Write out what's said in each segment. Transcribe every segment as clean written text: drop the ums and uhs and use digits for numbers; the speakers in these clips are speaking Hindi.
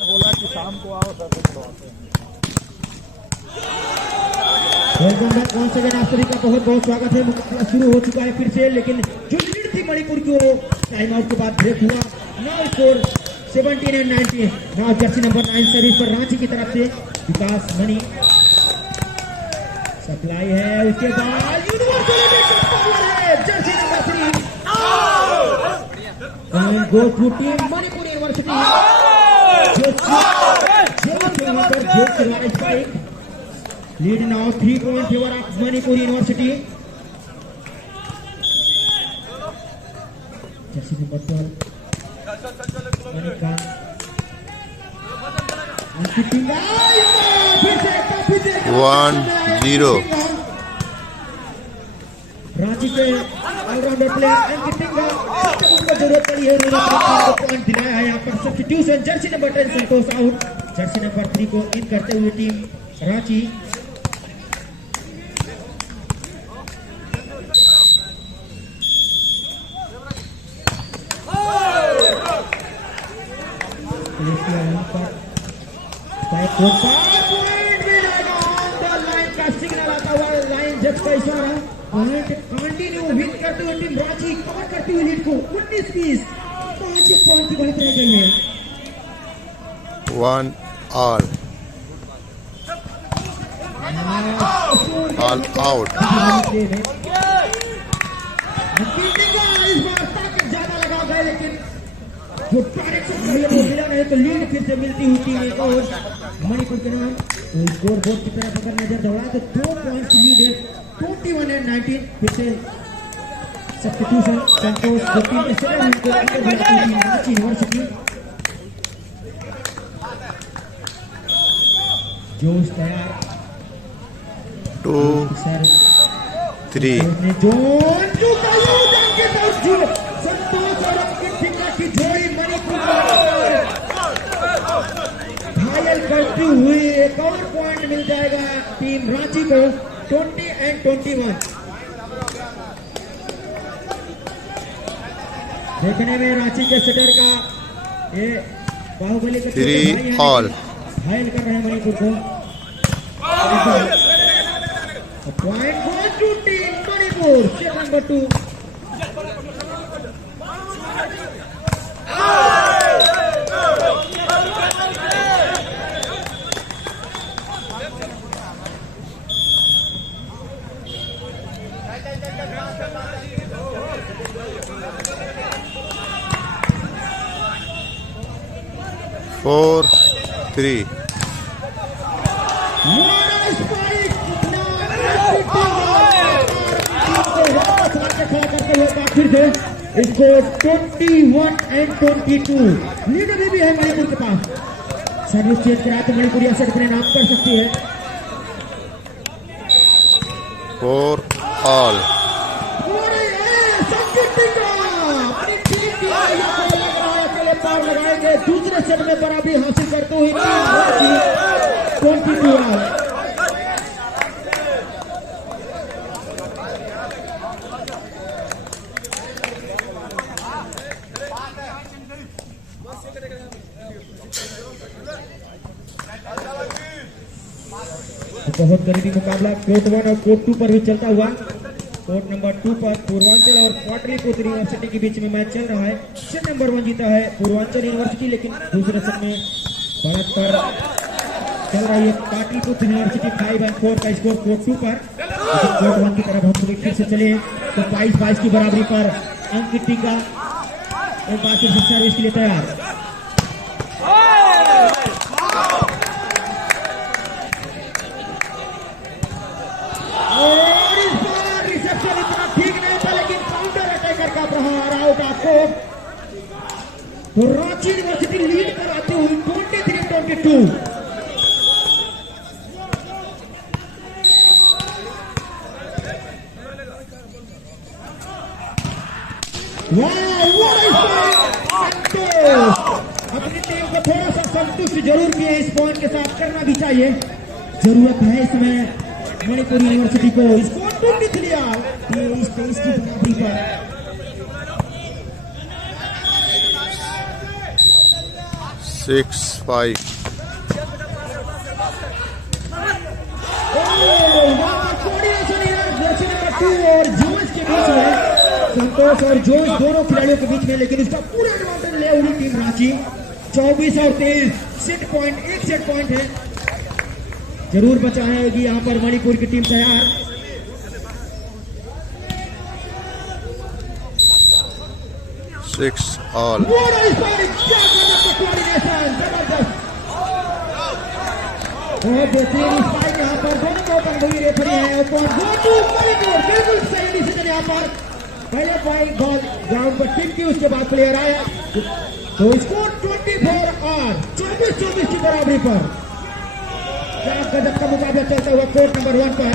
बोला कि शाम को आओ सर करवाते हैं। कौन से सभी का बहुत बहुत स्वागत है। मुकाबला शुरू हो चुका है फिर से, लेकिन जो लीड थी मणिपुर की वो टाइम आउट के बाद ब्रेक हुआ। Now score 17 and 19। Now Jersey number 9 service पर रांची की तरफ से विकास मणि सप्लाई है, उसके बाद jersey number 3 go to team Manipur university. Lead now 3 point favour of Manipur university. Jersey number 12 1-0 Ranchi के ऑलराउंडर प्लेयर अंकित टिंगा को जरूरत पड़ी है, उन्होंने पॉइंट दिलाया है। यहाँ पर सब्स्टिट्यूशन जर्सी नंबर 10 संतोष आउट। जर्सी नंबर 3 को इन करते हुए टीम रांची सिग्नल आता हुआ, लाइन जज का इशारा। कंटिन्यू विन करते हुए टीम रांची कवर करती हुई लीड को 19-20 5 पॉइंट की बढ़त रह गई है। 1 all out। इस बार ताकत ज्यादा लगा गए, लेकिन जो टारगेट वो मिला नहीं, तो लीड फिर से मिलती हुई टीम एक और मणिपुर के नाम। तो स्कोर बोर्ड की तरफ अगर नजर दौड़ा तो 2 पॉइंट लीड है 21 एंड 19। फिर से सब्स्टिट्यूशन संतोष जो टीम के सेवन उनको अंदर बढ़ाती हुई रांची यूनिवर्सिटी। जोश तैयार 2 3 संतोष और अंकित टिंगा की जोड़ी मणिपुर घायल करती हुई एक और पॉइंट मिल जाएगा टीम रांची को 20 एंड 21। देखने में रांची के सेटर का ये बाहुबली के 3 all घायल कर रहे हैं मणिपुर को। Point goes to team Manipur set number 2। four 3 इसको 21 एंड 22 लीड अभी भी है मणिपुर के पास। सर्विस चेंज करा तो मणिपुर या सेट अपने नाम कर सकती है। 4 all लगाएंगे दूसरे सेट में बराबरी हासिल करते हुए 22 ऑल। बहुत करीबी मुकाबला कोर्ट 1 और कोर्ट 2 पर भी चलता हुआ। कोर्ट नंबर 2 पर पूर्वांचल और पाटलिपुत्र यूनिवर्सिटी के बीच में मैच चल रहा है। सेट नंबर 1 जीता है पूर्वांचल यूनिवर्सिटी, लेकिन दूसरे सेट में बढ़त पर चल रही है पाटलिपुत्र यूनिवर्सिटी। 5-4 का स्कोर कोर्ट 2 पर। कोर्ट 1 की तरफ हम लोग फिर से चले तो 22-22 की बराबरी पर अंकित टिंगा एक बार फिर से सर्विस के लिए तैयार। तो रांची यूनिवर्सिटी लीड पर आते हुए 23-22। अपनी टीम को थोड़ा सा संतुष्ट जरूर किए, इस पॉइंट के साथ करना भी चाहिए। जरूरत है इसमें मणिपुर यूनिवर्सिटी को। स्कोर 23 की बराबरी पर 6-5. और जोश के बीच में संतोष और जोश दोनों खिलाड़ियों के बीच में, लेकिन इसका पूरा एडवांटेज ले उड़ी टीम रांची। 24 और 23 सेट पॉइंट, एक सेट पॉइंट है, जरूर बचाएगी यहाँ पर मणिपुर की टीम तैयार। Six all. बहुत बेहतरीन स्पाइक यहाँ पर, दोनों को अनुभवी रेफरी है। बिल्कुल सही डिसीजन यहाँ पर, पहले बॉल ग्राउंड पर टिक की, उसके बाद प्लेयर आया, तो स्कोर 24 और 24 की बराबरी पर। क्या गजब का मुकाबला चलता हुआ कोर्ट नंबर 1 पर।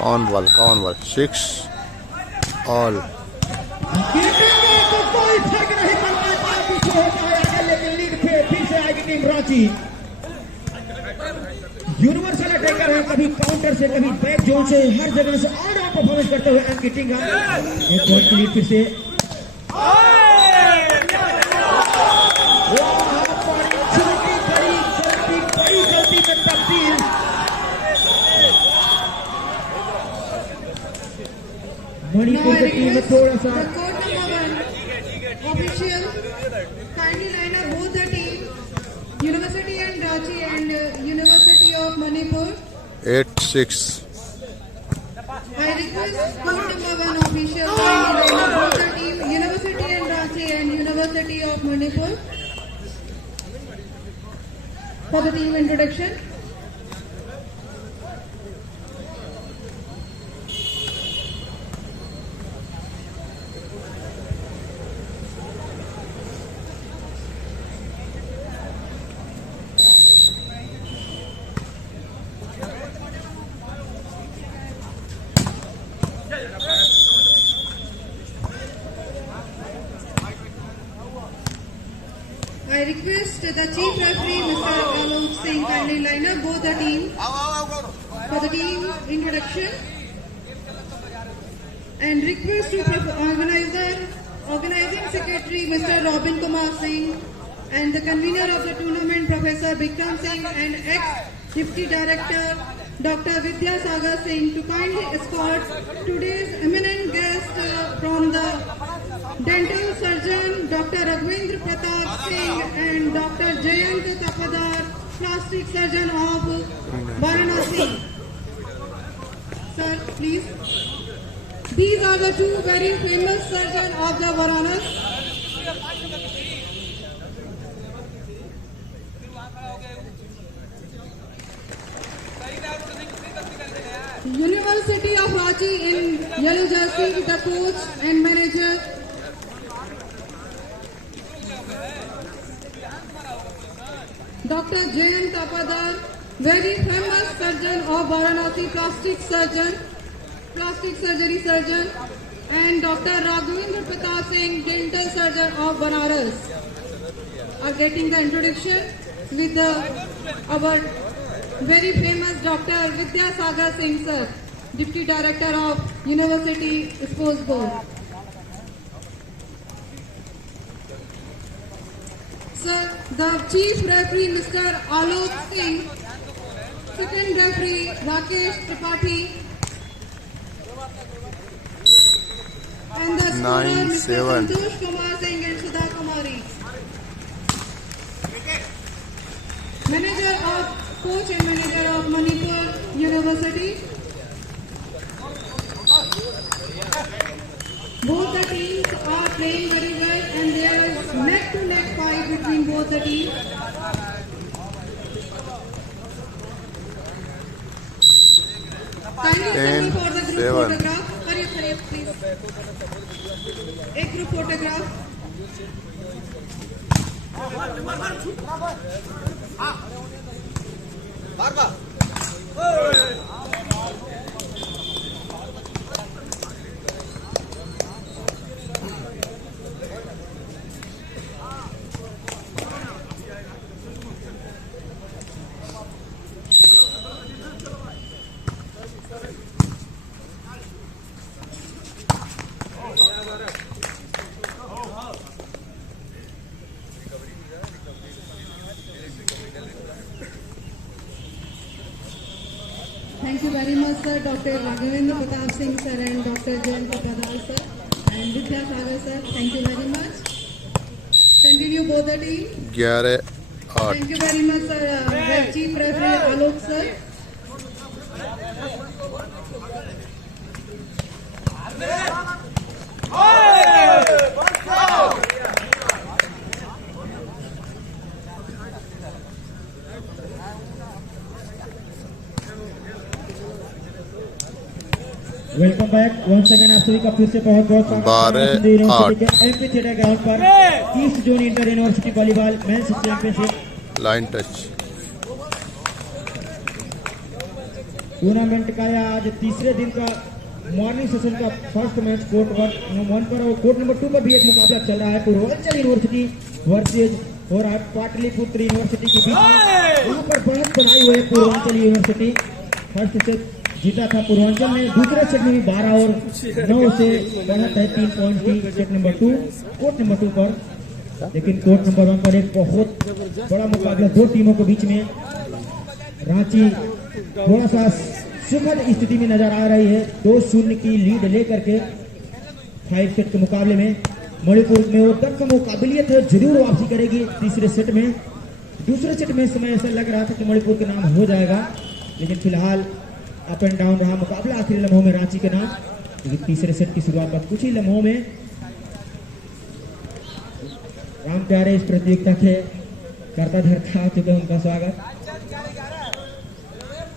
कौन बॉल 6 all. कोई फर्क नहीं पड़ता, पीछे होता है आगे, लेकिन लीड फिर से आएगी टीम रांची। यूनिवर्सल अटैकर है, कभी काउंटर से, कभी बैक जोन से, हर जगह से ऑल आउट परफॉर्मेंस करते हुए एम किटिंगा एक पॉइंट की लीड फिर से। बड़ी गलती में तब्दील। मणिपुर की टीम में थोड़ा सा official kindly line up both the team, University and Ranchi and University of Manipur. 8-6. I request court number 1 official kindly line up both the team, University and Ranchi and University of Manipur for the team introduction. I request the Chief Referee, Mr. Alok Singh, kindly line up both the team for the team introduction, and request to organizing secretary, Mr. Robin Kumar Singh, and the convener of the tournament, Professor Bikram Singh, and ex-Deputy Director, Dr. Vidya Sagar Singh, to kindly escort today's eminent guest from the dental surgeon Dr. Raghavendra Pratap Singh and Dr. Jayant Tapadar, plastic surgeon of Varanasi. Sir, please. These are the two very famous surgeons of the Varanasi. University of Ranchi in yellow jersey, the coach and manager. Dr. Jayant Tapadar, very famous surgeon of Varanasi, plastic surgery surgeon, and Dr. Raghavendra Pratap Singh, dental surgeon of Banaras, are getting the introduction with our very famous Dr. Vidya Sagar Singh sir, Deputy Director of University Sports Board. Sir, the Chief Referee Mr. Alok Singh, Second Referee Rakesh Tripathi, and the scorer Mr. 9-7. Santosh Kumar Singh and Sudha Kumari. Coach and manager of Manipur University. Both the teams are playing very well and there is neck-to-neck fight between both the teams. Kindly stand me for the group 10-7. photograph. Hurry up, please. A group photograph. Thank you very much, sir. Dr. Raghavendra Pratap Singh, sir, and Dr. Jayant Padal, sir, and Vidya Sagar, sir. Thank you very much. Continue both the team. 11-8 Thank you very much, sir. Red Chief Referee Alok, sir. Welcome back once again आप सभी का फिर से बहुत बहुत स्वागत है यूनिवर्सिटी के एमपी थिएटर ग्राउंड पर east zone inter university volleyball men's championship line touch tournament का यह आज तीसरे दिन का मॉर्निंग सेशन का फर्स्ट मैच कोर्ट 1 पर और कोर्ट नंबर 2 पर भी एक मुकाबला चल रहा है पूर्वांचल यूनिवर्सिटी वर्सेज हो रहा है पाटलिपुत्र यूनिवर्सिटी के बीच में। यहाँ पर बढ़त बनाई हुई है पूर्वांचल यूनिवर्सिटी। फर्स्ट सेट जीता था पूर्वांचल ने, दूसरे सेट में भी 12 और 9 से बढ़त है 3 पॉइंट की सेट नंबर 2 कोर्ट नंबर 2 पर। लेकिन कोर्ट नंबर 1 पर एक बहुत बड़ा मुकाबला दो टीमों के बीच में। रांची थोड़ा सा सुखद स्थिति में नजर आ रही है, 2-0 की लीड लेकर के 5 सेट के मुकाबले में। मणिपुर में वो दर्द मुकाबलियत है, जरूर वापसी करेगी तीसरे सेट में। दूसरे सेट में समय ऐसा लग रहा था कि मणिपुर के नाम हो जाएगा, लेकिन फिलहाल अप एंड डाउन रहा मुकाबला आखिरी लम्हों में रांची के नाम। लेकिन तीसरे सेट की शुरुआत पर कुछ ही लम्हों में राम प्यारे इस प्रतियोगिता के करता धरता आ चुके हैं। उनका स्वागत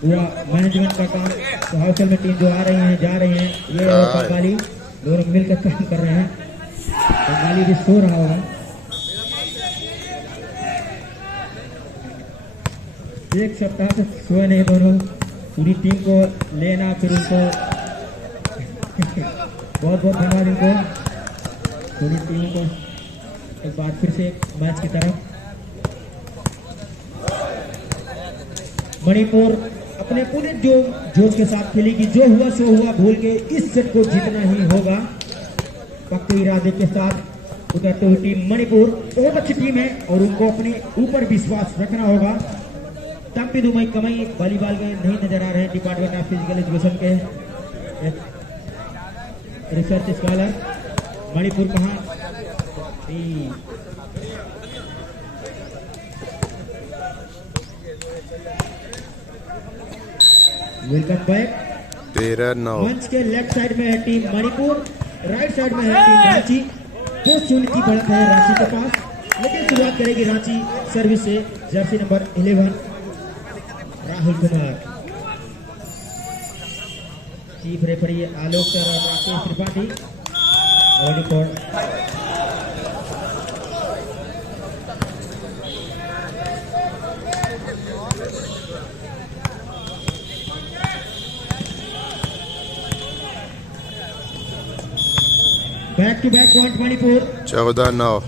हुआ। मैनेजमेंट का काम तो हॉस्टल में टीम जो आ रही हैं जा रही हैं, ये और बंगाली दोनों मिलकर काम कर रहे हैं। बंगाली भी सो रहा होगा। एक सप्ताह से सोए नहीं दोनों, पूरी टीम को लेना फिर उनको बहुत बहुत धन्यवाद इनको, पूरी टीम को एक बार फिर से मैच की तरफ। मणिपुर अपने पूरे जोश के साथ खेलेगी, जो हुआ सो हुआ भूल के इस सेट को जीतना ही होगा। पक्के इरादे के साथ उतरते हुई टीम मणिपुर बहुत अच्छी टीम है और उनको अपने ऊपर विश्वास रखना होगा। तंपी दुमई कमई वॉलीबॉल के नहीं नजर आ रहे हैं, डिपार्टमेंट ऑफ फिजिकल एजुकेशन के रिसर्च स्कॉलर। मणिपुर कहाँ वेलकम बैक। 13-9 मंच के लेफ्ट साइड में है टीम मणिपुर, राइट साइड में है टीम रांची। 2-0 की बढ़त है रांची के पास, लेकिन शुरुआत करेगी रांची सर्विस से। Jersey number 11 Rahul Kumar, chief referee Alok sir और राकेश त्रिपाठी। और record back to back point Manipur. 14-9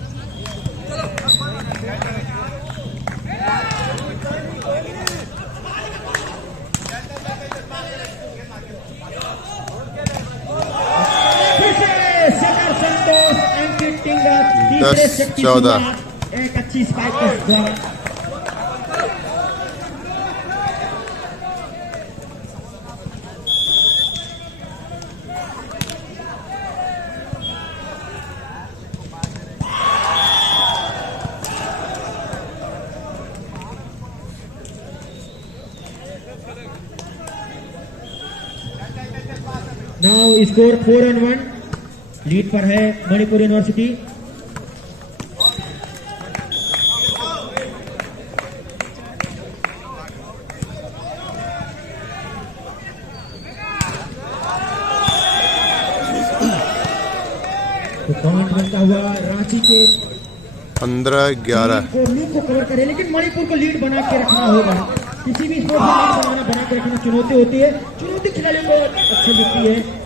10-14 एक अच्छी स्पाइक के द्वारा। नाउ स्कोर 4-1, लीड पर है मणिपुर यूनिवर्सिटी। तो पॉइंट बनता हुआ रांची के 15-11 लीड को कवर करे, लेकिन मणिपुर को लीड बना के रखना होगा। किसी भी स्पोर्ट में लीड बना के रखना चुनौती होती है, चुनौती खिलाड़ियों को अच्छी दिखती है।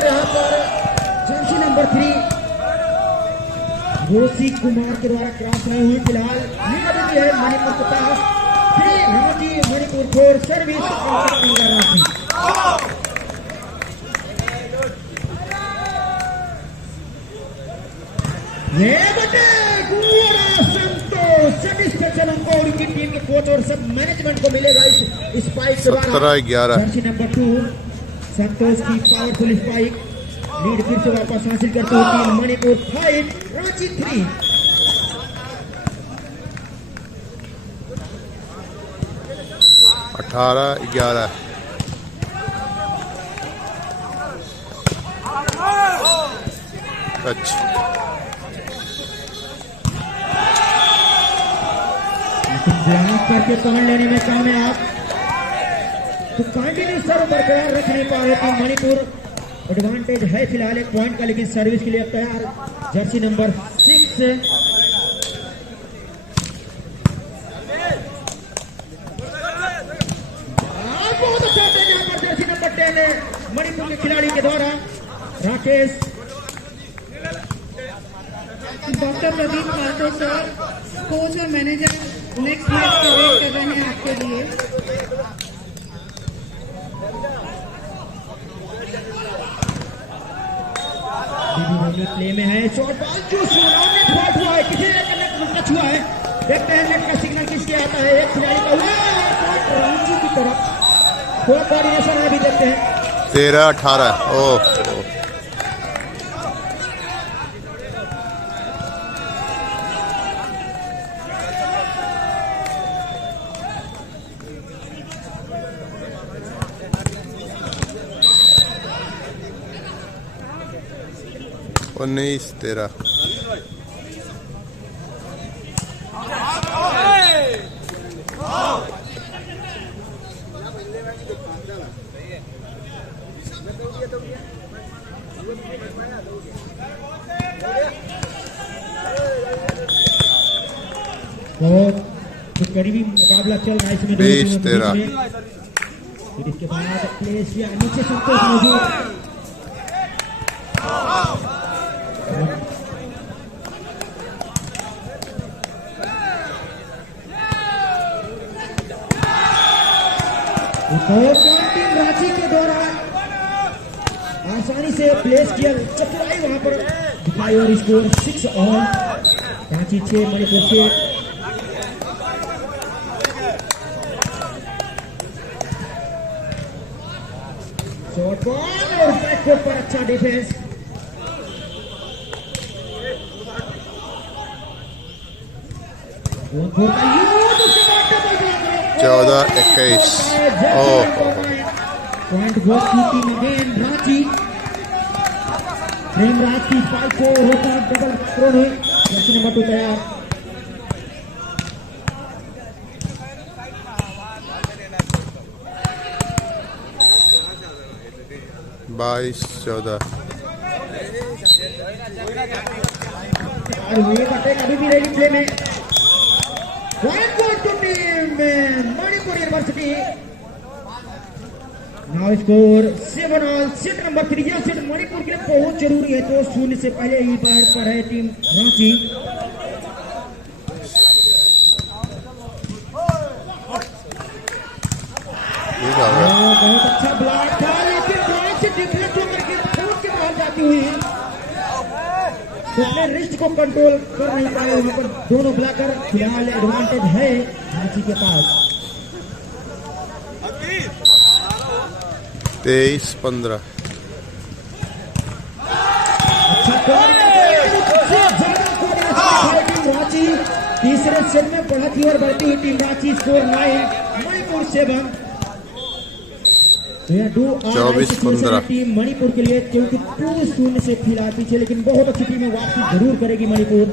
यहाँ पर जर्सी नंबर 3 रोसी कुमार के द्वारा क्रॉस नहीं हुई। फिलहाल लीड अभी है मणिपुर के पास। रांची मणिपुर 4 सर्विस रांची। ये बटे कॉन्ग्रेचुलेशन उनको और उनकी टीम के कोच और सब मैनेजमेंट को मिलेगा इस स्पाइक के द्वारा। 17-11 जर्सी नंबर 2 संतोष की पावरफुल स्पाइक लीड फिर से वापस हासिल करते हुए team Manipur 5 Ranchi 3। 18-11 touch block करके पकड़ लेने में कामयाब, तो कंटिन्यू सर्व बरकरार रख नहीं पा रहे टीम मणिपुर। एडवांटेज है फिलहाल 1 पॉइंट का, लेकिन सर्विस के लिए अब तैयार जर्सी नंबर 6। बहुत अच्छा यहाँ पर जर्सी नंबर 10 मणिपुर के खिलाड़ी के द्वारा राकेश। डॉक्टर प्रदीप पाठक सर, कोच और मैनेजर नेक्स्ट मैच का वेट कर रहे हैं आपके लिए। प्ले में है शॉट बॉल जो नेट फॉल्ट हुआ है, किसी ने नेट टच हुआ है। देखते हैं नेट का सिग्नल किसके आता है। एक खिलाड़ी का हुआ रांची की तरफ, थोड़ा कोऑर्डिनेशन है भी, देखते हैं। 13-18 ओह 19-13 बहुत करीबी मुकाबला चल रहा है इसमें। 20-13 फिर इसके बाद प्लेस किया नीचे संतोष मौजूद। टीम रांची के द्वारा आसानी से प्लेस किया, चतुराई वहां पर दिखाई और score 6 all. Ranchi 6 Manipur 6। Shot ball और बैकफुट पर अच्छा डिफेंस। चौदह 21 ओह पॉइंट गोल की टीम अगेन रांची। प्रेमराज की 5-4 होता डबल थ्रो है। जर्सी नंबर 2 तैयार। बाईस 14 अभी भी रेडी प्ले में। Point goal to team Manipur university. Now score 7 all. Set number 3 यह सेट मणिपुर के लिए बहुत जरूरी है। 2-0 से पहले ही बाहर पर है टीम रांची। बहुत अच्छा ब्लॉक था, लेकिन ब्लॉक से डिफेंस होकर के फूट के बाहर जाती हुई तो अपने रिस्ट को कंट्रोल कर नहीं पाए वहां पर दोनों ब्लॉकर। फिलहाल एडवांटेज है रांची के पास। 23-15 रांची तीसरे सेट में बढ़ती और बढ़ती हुई team Ranchi. Score 9 Manipur 7। 24-15 team Manipur के लिए, क्योंकि 2-0 से फिलहाल पीछे, लेकिन बहुत अच्छी टीम है, वापसी जरूर करेगी मणिपुर।